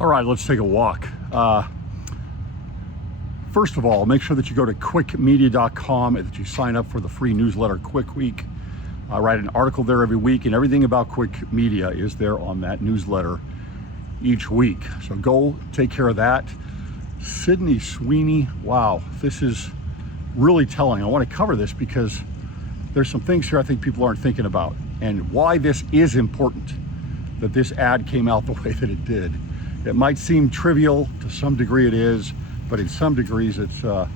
All right, let's take a walk. First of all, make sure that you go to CwicMedia.com and that you sign up for the free newsletter Cwic Week. I write an article there every week, and everything about Cwic Media is there on that newsletter each week. So go take care of that. Sydney Sweeney, wow, this is really telling. I want to cover this because there's some things here I think people aren't thinking about, and why this is important that this ad came out the way that it did. It might seem trivial, to some degree it is, but in some degrees it's a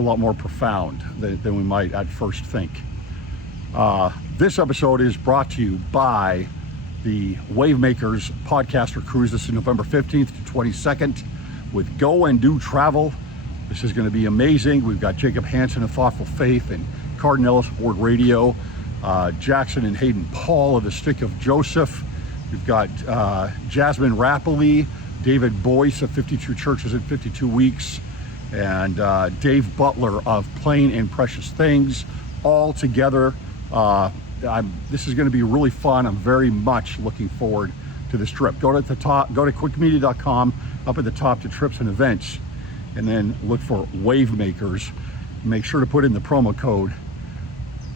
lot more profound than we might at first think. This episode is brought to you by the Wavemakers Podcaster Cruise. This is November 15th to 22nd with Go and Do Travel. This is going to be amazing. We've got Jacob Hansen of Thoughtful Faith and Cardin Ellis of Word Radio, Jackson and Hayden Paul of the Stick of Joseph. We've got Jasmine Rapoli, David Boyce of 52 Churches in 52 Weeks, and Dave Butler of Plain and Precious Things, all together. This is going to be really fun. I'm very much looking forward to this trip. Go to CwicMedia.com, up at the top to trips and events, and then look for Wavemakers. Make sure to put in the promo code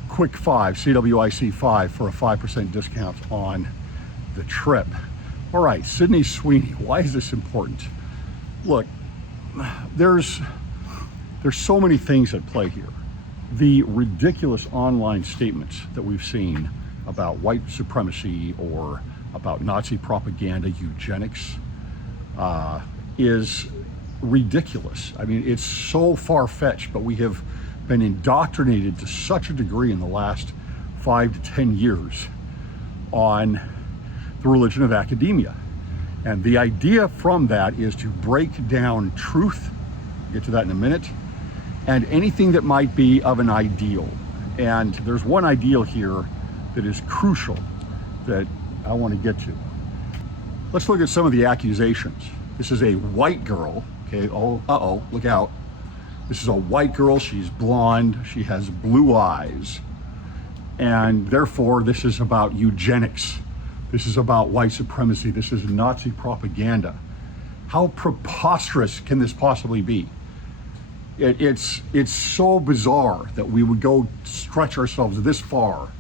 CWIC5, CWIC5, for a 5% discount on the trip. All right, Sydney Sweeney, why is this important? Look, there's so many things at play here. The ridiculous online statements that we've seen about white supremacy or about Nazi propaganda, eugenics, is ridiculous. I mean, it's so far-fetched, but we have been indoctrinated to such a degree in the last 5 to 10 years on the religion of academia. And the idea from that is to break down truth, we'll get to that in a minute, and anything that might be of an ideal. And there's one ideal here that is crucial that I want to get to. Let's look at some of the accusations. This is a white girl, okay, look out. This is a white girl, she's blonde, she has blue eyes, and therefore this is about eugenics. This is about white supremacy. This is Nazi propaganda. How preposterous can this possibly be? It's so bizarre that we would go stretch ourselves this far.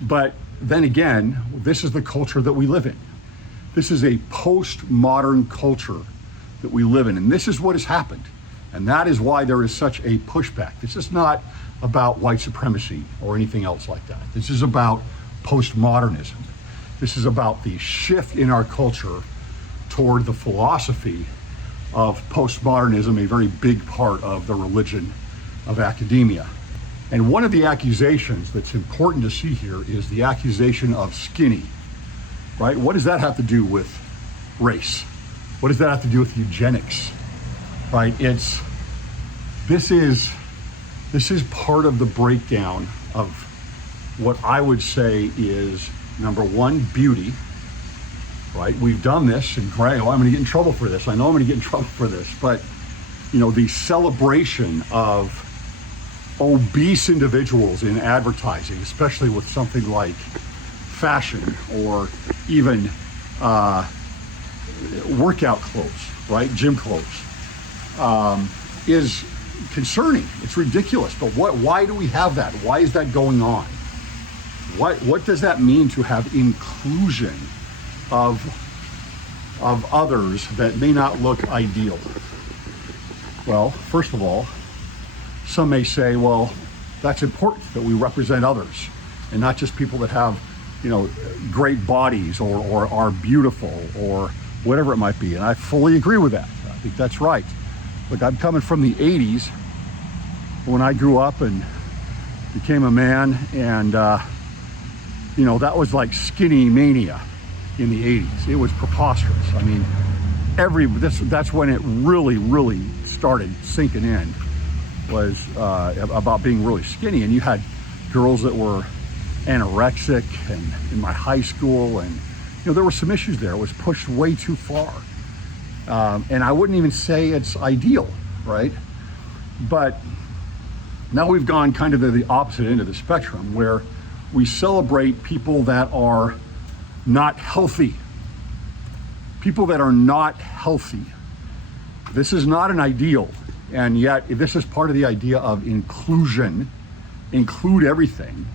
But then again, this is the culture that we live in. This is a postmodern culture that we live in, and this is what has happened. And that is why there is such a pushback. This is not about white supremacy or anything else like that. This is about postmodernism. This is about the shift in our culture toward the philosophy of postmodernism, a very big part of the religion of academia. And one of the accusations that's important to see here is the accusation of skinny, right? What does that have to do with race? What does that have to do with eugenics, right? This is part of the breakdown of what I would say is, number one, beauty, right? We've done this, and I'm going to get in trouble for this. I know I'm going to get in trouble for this, but the celebration of obese individuals in advertising, especially with something like fashion or even workout clothes, right? Gym clothes, is concerning. It's ridiculous. But why do we have that? Why is that going on? What does that mean to have inclusion of others that may not look ideal? Well, first of all, some may say, well, that's important that we represent others and not just people that have, great bodies or are beautiful or whatever it might be. And I fully agree with that. I think that's right. Look, I'm coming from the 80s when I grew up and became a man, and that was like skinny mania in the 80s. It was preposterous. I mean, that's when it really started sinking in, was about being really skinny. And you had girls that were anorexic, and in my high school, and there were some issues there. It was pushed way too far. And I wouldn't even say it's ideal, right? But now we've gone kind of to the opposite end of the spectrum, where we celebrate people that are not healthy. people that are not healthy. This is not an ideal, and yet this is part of the idea of inclusion. Include everything.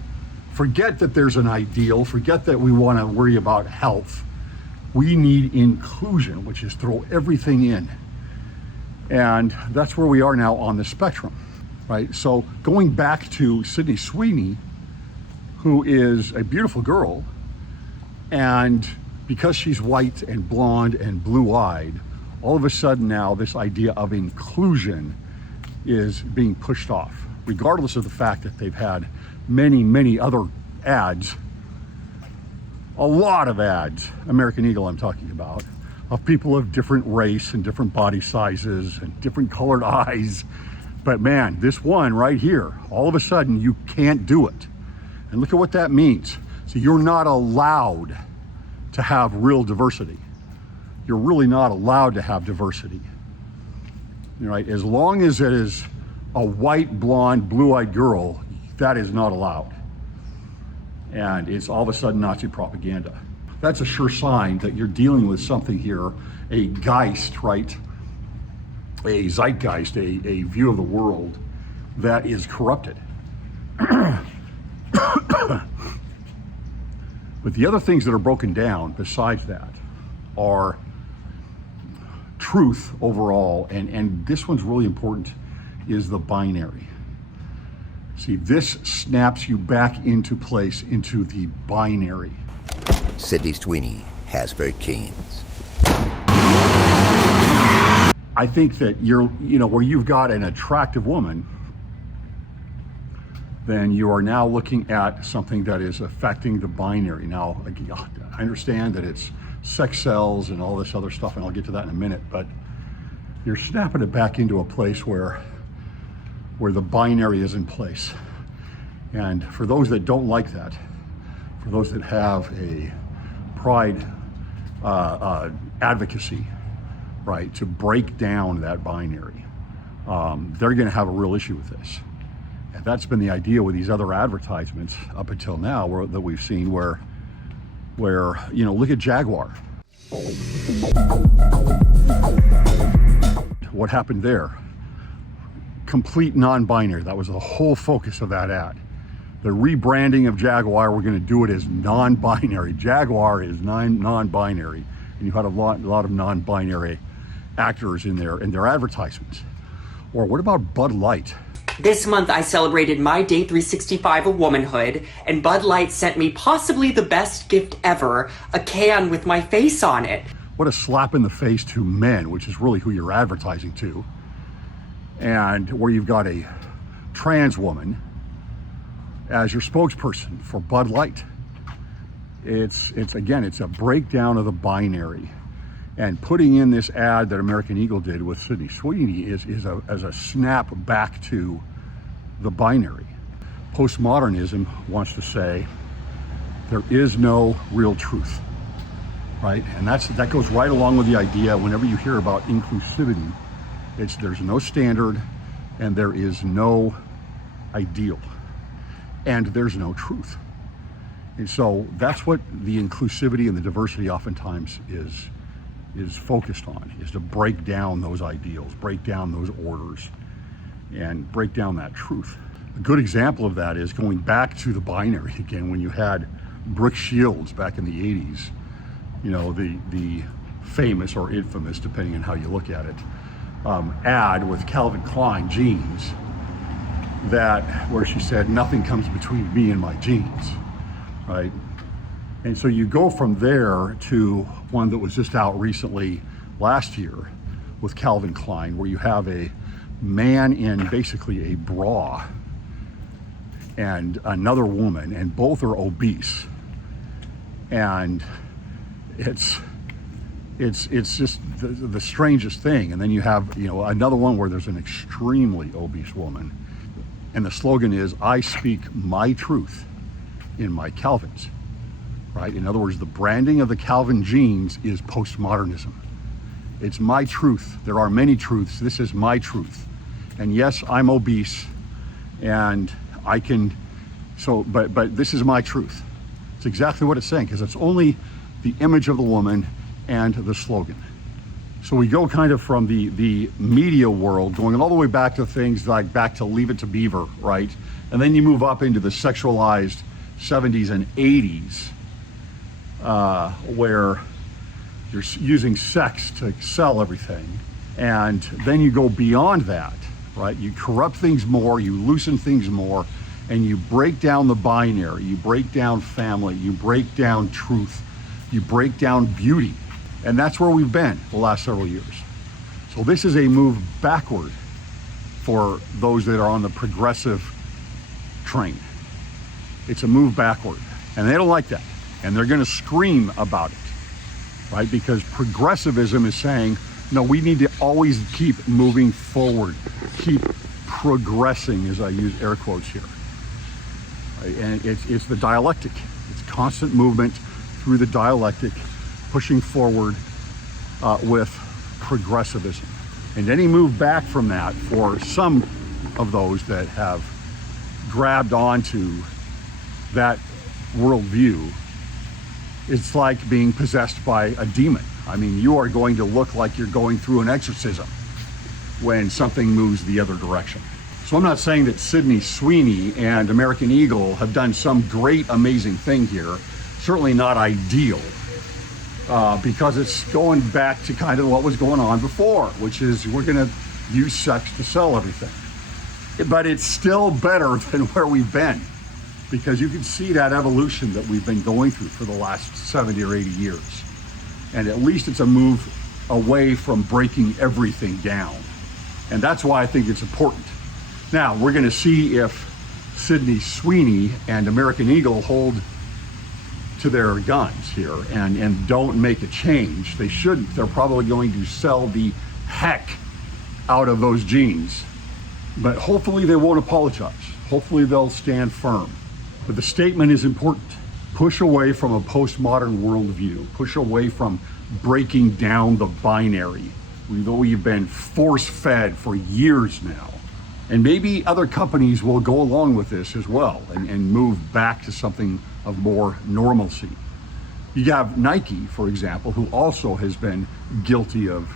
Forget that there's an ideal, forget that we want to worry about health. We need inclusion, which is throw everything in. And that's where we are now on the spectrum, right? So going back to Sydney Sweeney, who is a beautiful girl, and because she's white and blonde and blue-eyed, all of a sudden now this idea of inclusion is being pushed off, regardless of the fact that they've had many, many other ads, a lot of ads, American Eagle I'm talking about, of people of different race and different body sizes and different colored eyes. But man, this one right here, all of a sudden you can't do it. And look at what that means. So you're not allowed to have real diversity. You're really not allowed to have diversity, right? As long as it is a white, blonde, blue-eyed girl, that is not allowed. And it's all of a sudden Nazi propaganda. That's a sure sign that you're dealing with something here, a Geist, right? A zeitgeist, a view of the world that is corrupted. But the other things that are broken down besides that are truth overall, and this one's really important, is the binary. See, this snaps you back into place, into the binary. Sydney Sweeney has her kings. I think that where you've got an attractive woman, then you are now looking at something that is affecting the binary. Now, I understand that it's sex cells and all this other stuff, and I'll get to that in a minute, but you're snapping it back into a place where the binary is in place. And for those that don't like that, for those that have a pride advocacy, right, to break down that binary, they're going to have a real issue with this. And that's been the idea with these other advertisements up until now that we've seen where look at Jaguar. What happened there? Complete non-binary. That was the whole focus of that ad. The rebranding of Jaguar, we're going to do it as non-binary. Jaguar is non-binary, and you had a lot of non-binary actors in their advertisements. Or what about Bud Light? This month I celebrated my day 365 of womanhood, and Bud Light sent me possibly the best gift ever, a can with my face on it. What a slap in the face to men, which is really who you're advertising to. And where you've got a trans woman as your spokesperson for Bud Light. It's a breakdown of the binary. And putting in this ad that American Eagle did with Sydney Sweeney is a snap back to the binary. Postmodernism wants to say there is no real truth, right? And that goes right along with the idea whenever you hear about inclusivity, there's no standard and there is no ideal and there's no truth. And so that's what the inclusivity and the diversity oftentimes is focused on, is to break down those ideals, break down those orders, and break down that truth. A good example of that is going back to the binary again, when you had Brooke Shields back in the 80s, the famous or infamous, depending on how you look at it, ad with Calvin Klein jeans, where she said, "Nothing comes between me and my jeans," right? And so you go from there to one that was just out recently last year with Calvin Klein, where you have a man in basically a bra and another woman, and both are obese. And it's just the strangest thing. And then you have, another one where there's an extremely obese woman. And the slogan is, "I speak my truth in my Calvins." Right? In other words, the branding of the Calvin jeans is postmodernism. It's my truth. There are many truths. This is my truth. And yes, I'm obese and I can, but this is my truth. It's exactly what it's saying, because it's only the image of the woman and the slogan. So we go kind of from the media world, going all the way back to things like back to Leave It to Beaver, right? And then you move up into the sexualized 70s and 80s, where you're using sex to sell everything. And then you go beyond that, right? You corrupt things more, you loosen things more, and you break down the binary, you break down family, you break down truth, you break down beauty. And that's where we've been the last several years. So this is a move backward for those that are on the progressive train. It's a move backward, and they don't like that. And they're gonna scream about it, right? Because progressivism is saying, no, we need to always keep moving forward, keep progressing, as I use air quotes here. Right? And it's the dialectic. It's constant movement through the dialectic, pushing forward with progressivism. And any move back from that for some of those that have grabbed onto that worldview, it's like being possessed by a demon. I mean, you are going to look like you're going through an exorcism when something moves the other direction. So I'm not saying that Sydney Sweeney and American Eagle have done some great, amazing thing here. Certainly not ideal, because it's going back to kind of what was going on before, which is we're gonna use sex to sell everything. But it's still better than where we've been, because you can see that evolution that we've been going through for the last 70 or 80 years. And at least it's a move away from breaking everything down. And that's why I think it's important. Now, we're gonna see if Sydney Sweeney and American Eagle hold to their guns here and don't make a change. They shouldn't. They're probably going to sell the heck out of those jeans. But hopefully they won't apologize. Hopefully they'll stand firm. But the statement is important. Push away from a postmodern worldview. Push away from breaking down the binary. We've been force-fed for years now. And maybe other companies will go along with this as well and move back to something of more normalcy. You have Nike, for example, who also has been guilty of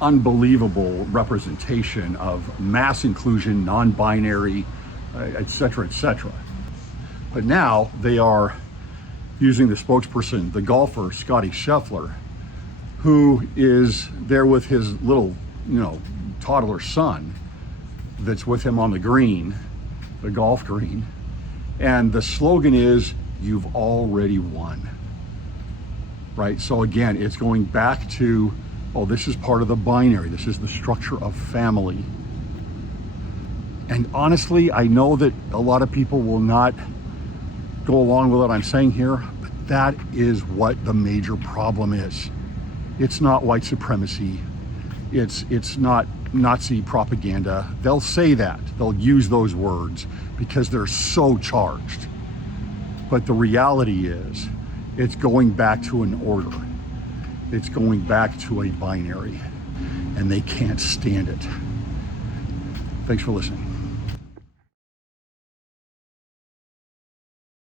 unbelievable representation of mass inclusion, non-binary, et cetera, et cetera. But now they are using the spokesperson, the golfer, Scotty Scheffler, who is there with his little, toddler son that's with him on the green, the golf green. And the slogan is, "You've already won." Right? So again, it's going back to, this is part of the binary. This is the structure of family. And honestly, I know that a lot of people will not go along with what I'm saying here, but that is what the major problem is. It's not white supremacy. It's not Nazi propaganda. They'll say that. They'll use those words because they're so charged. But the reality is, it's going back to an order. It's going back to a binary, and they can't stand it. Thanks for listening.